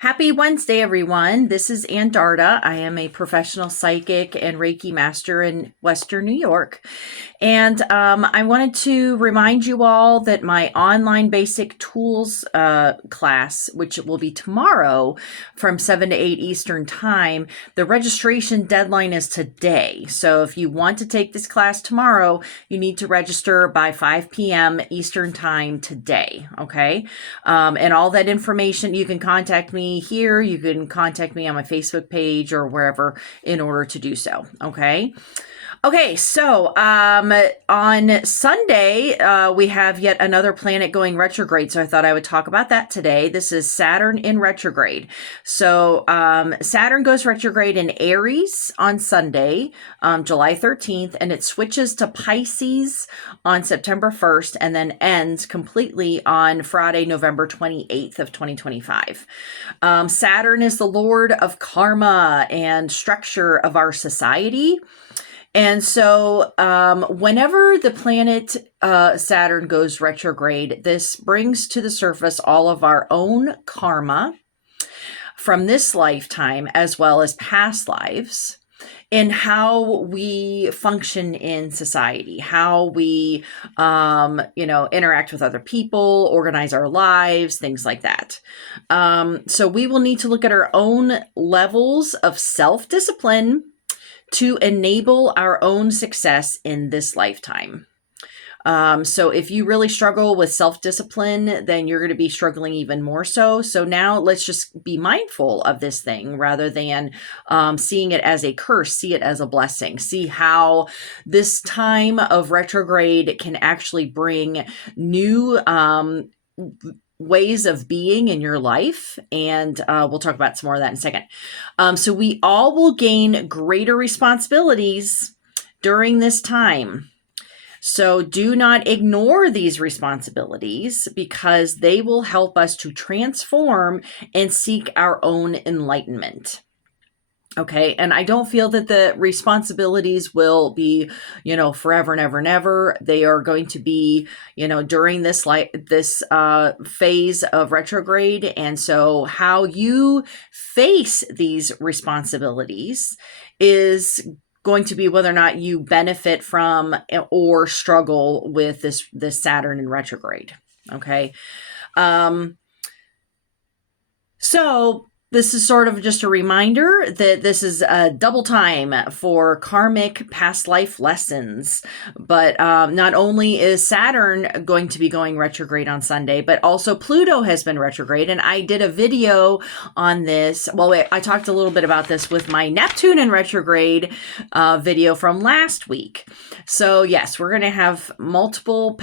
Happy Wednesday, everyone. This is Ann Darda. I am a professional psychic and Reiki master in Western New York. And I wanted to remind you all that my online basic tools class, which will be tomorrow from 7 to 8 Eastern Time, the registration deadline is today. So if you want to take this class tomorrow, you need to register by 5 p.m. Eastern Time today. Okay. And all that information, you can contact me here. You can contact me on my Facebook page or wherever in order to do so. Okay. Okay, so on Sunday, we have yet another planet going retrograde, so I thought I would talk about that today. This is Saturn in retrograde. So Saturn goes retrograde in Aries on Sunday, July 13th, and it switches to Pisces on September 1st, and then ends completely on Friday, November 28th of 2025. Saturn is the lord of karma and structure of our society. And so whenever the planet Saturn goes retrograde, this brings to the surface all of our own karma from this lifetime as well as past lives and how we function in society, how we, interact with other people, organize our lives, things like that. So we will need to look at our own levels of self-discipline to enable our own success in this lifetime. So if you really struggle with self-discipline, then you're going to be struggling even more so. So now let's just be mindful of this thing rather than seeing it as a curse, see it as a blessing. See how this time of retrograde can actually bring new ways of being in your life. And we'll talk about some more of that in a second. So we all will gain greater responsibilities during this time. So do not ignore these responsibilities because they will help us to transform and seek our own enlightenment. Okay. And I don't feel that the responsibilities will be, forever and ever and ever. They are going to be, during this phase of retrograde. And so how you face these responsibilities is going to be whether or not you benefit from or struggle with this Saturn in retrograde. Okay. So this is sort of just a reminder that this is a double time for karmic past life lessons. But not only is Saturn going to be going retrograde on Sunday, but also Pluto has been retrograde. And I did a video on this. Well, I talked a little bit about this with my Neptune in retrograde video from last week. So yes, we're going to have multiple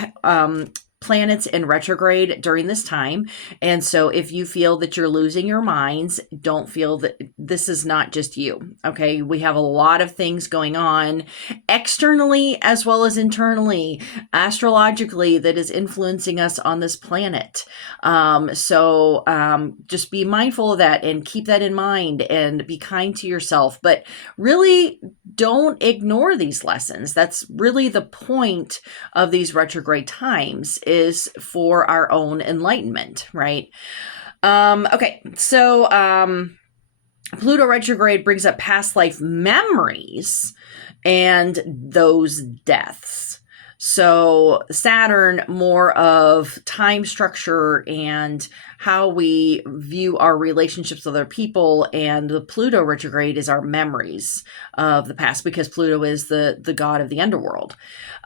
planets in retrograde during this time. And so if you feel that you're losing your minds, don't feel that this is not just you. Okay. We have a lot of things going on externally as well as internally, astrologically, that is influencing us on this planet. So just be mindful of that and keep that in mind and be kind to yourself, but really don't ignore these lessons. That's really the point of these retrograde times, is for our own enlightenment, right? Okay, so Pluto retrograde brings up past life memories and those deaths. So Saturn, more of time structure and how we view our relationships with other people, and the Pluto retrograde is our memories of the past, because Pluto is the god of the underworld.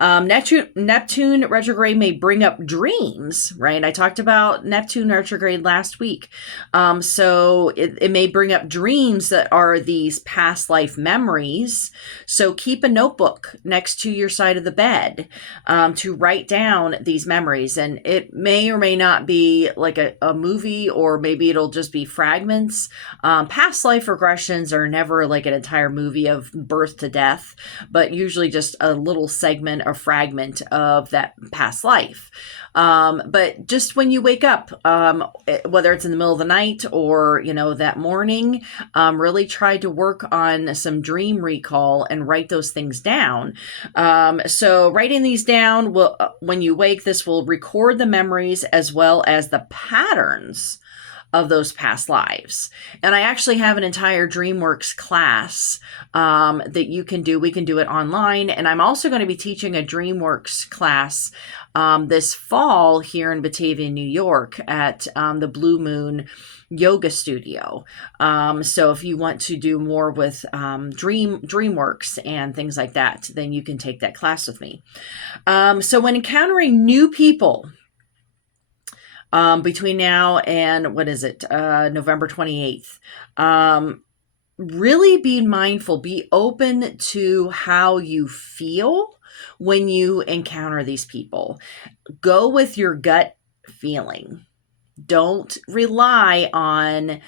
Neptune retrograde may bring up dreams, right? I talked about Neptune retrograde last week. So it may bring up dreams that are these past life memories. So keep a notebook next to your side of the bed to write down these memories. And it may or may not be like a movie, or maybe it'll just be fragments. Past life regressions are never like an entire movie of birth to death, but usually just a little segment or fragment of that past life. But just when you wake up, whether it's in the middle of the night or, that morning, really try to work on some dream recall and write those things down. So writing these down when you wake, this will record the memories as well as the patterns of those past lives. And I actually have an entire DreamWorks class that you can do. We can do it online. And I'm also going to be teaching a DreamWorks class this fall here in Batavia, New York at the Blue Moon Yoga Studio. So if you want to do more with DreamWorks and things like that, then you can take that class with me. So when encountering new people, between now and November 28th, really be mindful, be open to how you feel when you encounter these people. Go with your gut feeling. Don't rely on,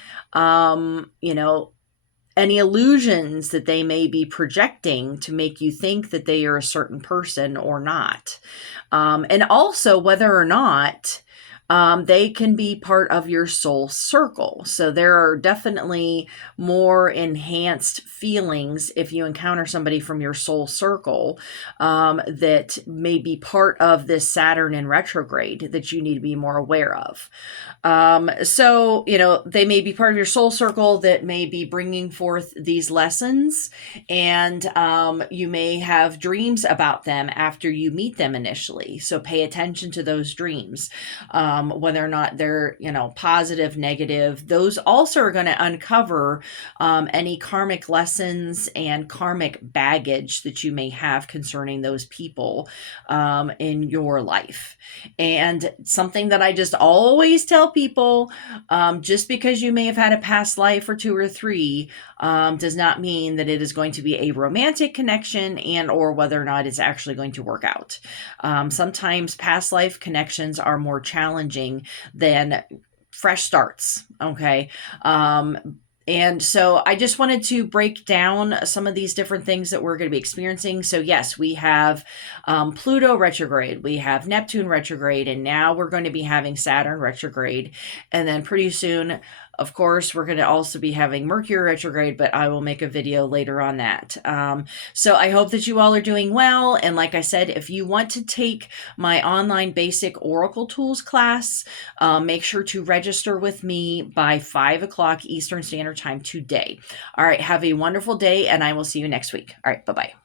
any illusions that they may be projecting to make you think that they are a certain person or not. And also whether or not they can be part of your soul circle. So there are definitely more enhanced feelings if you encounter somebody from your soul circle that may be part of this Saturn in retrograde that you need to be more aware of. So, they may be part of your soul circle that may be bringing forth these lessons, and you may have dreams about them after you meet them initially. So pay attention to those dreams. Whether or not they're, positive, negative, those also are going to uncover any karmic lessons and karmic baggage that you may have concerning those people in your life. And something that I just always tell people, just because you may have had a past life or 2 or 3 does not mean that it is going to be a romantic connection and or whether or not it's actually going to work out. Sometimes past life connections are more challenging than fresh starts. Okay. And so I just wanted to break down some of these different things that we're going to be experiencing. So yes, we have Pluto retrograde, we have Neptune retrograde, and now we're going to be having Saturn retrograde. And then pretty soon, of course, we're going to also be having Mercury retrograde, but I will make a video later on that. So I hope that you all are doing well. And like I said, if you want to take my online basic Oracle tools class, make sure to register with me by 5 o'clock Eastern Standard Time today. All right. Have a wonderful day, and I will see you next week. All right. Bye-bye.